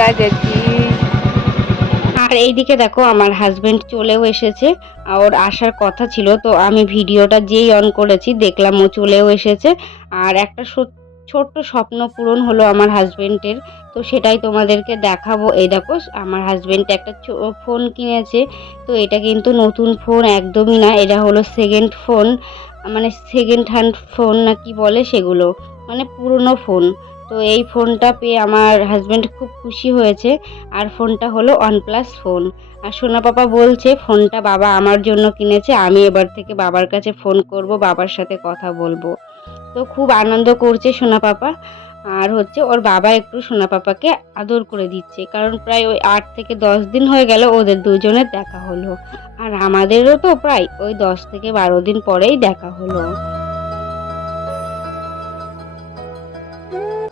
রাজাজি আর এইদিকে দেখো, আমার হাজবেন্ড চলেও এসেছে। আর ওর আসার কথা ছিল, তো আমি ভিডিওটা যেই অন করেছি, দেখলাম ও চলেও এসেছে। আর একটা ছোট্ট স্বপ্ন পূরণ হলো আমার হাজবেন্ডের তো সেটাই তোমাদেরকে দেখাবো। এই দেখো, আমার হাজবেন্ড একটা ফোন কিনেছে। তো এটা কিন্তু নতুন ফোন একদমই না। এটা হলো সেকেন্ড ফোন মানে সেকেন্ড হ্যান্ড ফোন না কি বলে সেগুলো। মানে পুরনো ফোন তো এই ফোনটা পেয়ে আমার হাজব্যান্ড খুব খুশি হয়েছে। আর ফোনটা হলো ওয়ানপ্লাস ফোন আর সোনা পাপা বলছে, ফোনটা বাবা আমার জন্য কিনেছে, আমি এবার থেকে বাবার কাছে ফোন করব, বাবার সাথে কথা বলব। তো খুব আনন্দ করছে সোনা পাপা। আর হচ্ছে ওর বাবা একটু সোনা পাপাকে আদর করে দিচ্ছে, কারণ প্রায় ওই আট থেকে দশ দিন হয়ে গেল ওদের দুজনের দেখা হলো। আর আমাদেরও তো প্রায় ওই দশ থেকে বারো দিন পরেই দেখা হলো।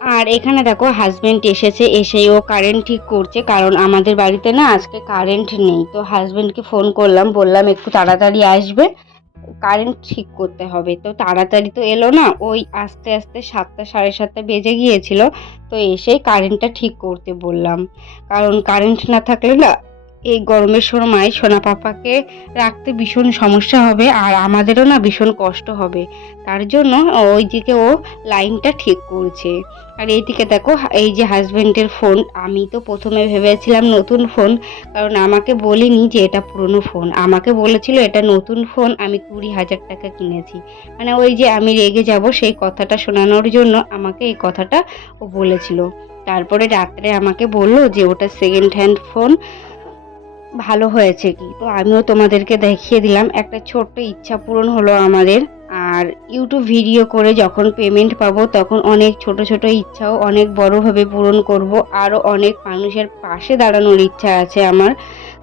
আর এখানে দেখো হাজবেন্ড এসেছে, এসেই ও কারেন্ট ঠিক করছে, কারণ আমাদের বাড়িতে না আজকে কারেন্ট নেই। তো হাজবেন্ডকে ফোন করলাম, বললাম একটু তাড়াতাড়ি আসবে কারেন্ট ঠিক করতে হবে। তো তাড়াতাড়ি তো এলো না, ওই আস্তে আস্তে সাতটা, সাড়ে সাতটা বেজে গিয়েছিল, তো এসেই কারেন্টটা ঠিক করতে বললাম। কারণ কারেন্ট না থাকলে না এই গরমের সময় সোনা পাপাকে রাখতে ভীষণ সমস্যা হবে আর আমাদেরও না ভীষণ কষ্ট হবে। তার জন্য ওই দিকে ও লাইনটা ঠিক করছে। আর এইদিকে দেখো, এই যে হাজবেন্ডের ফোন, আমি তো প্রথমে ভেবেছিলাম নতুন ফোন, কারণ আমাকে বলিনি যে এটা পুরনো ফোন। আমাকে বলেছিল এটা নতুন ফোন, আমি কুড়ি হাজার টাকা কিনেছি। মানে ওই যে আমি রেগে যাব সেই কথাটা শোনানোর জন্য আমাকে এই কথাটা ও বলেছিল। তারপরে রাত্রে আমাকে বলল যে ওটা সেকেন্ড হ্যান্ড ফোন ভালো হয়েছে কি? তো আমিও তোমাদেরকে দেখিয়ে দিলাম, একটা ছোট্ট ইচ্ছা পূরণ হলো আমাদের। আর ইউটিউব ভিডিও করে যখন পেমেন্ট পাবো, তখন অনেক ছোট ছোট ইচ্ছাও অনেক বড়ভাবে পূরণ করব। আরও অনেক মানুষের পাশে দাঁড়ানোর ইচ্ছা আছে আমার।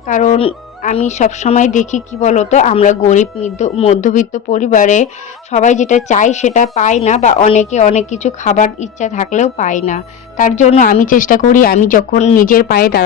কারণ আমি সব সময় দেখি, কি বলতো, আমরা গরিব মধ্য- মধ্যবিত্ত পরিবারে সবাই যেটা চাই সেটা পাই না বা অনেকে অনেক কিছু খাবার ইচ্ছা থাকলেও পায় না। তার জন্য আমি চেষ্টা করি, আমি যখন নিজের পায়ে দাঁড়া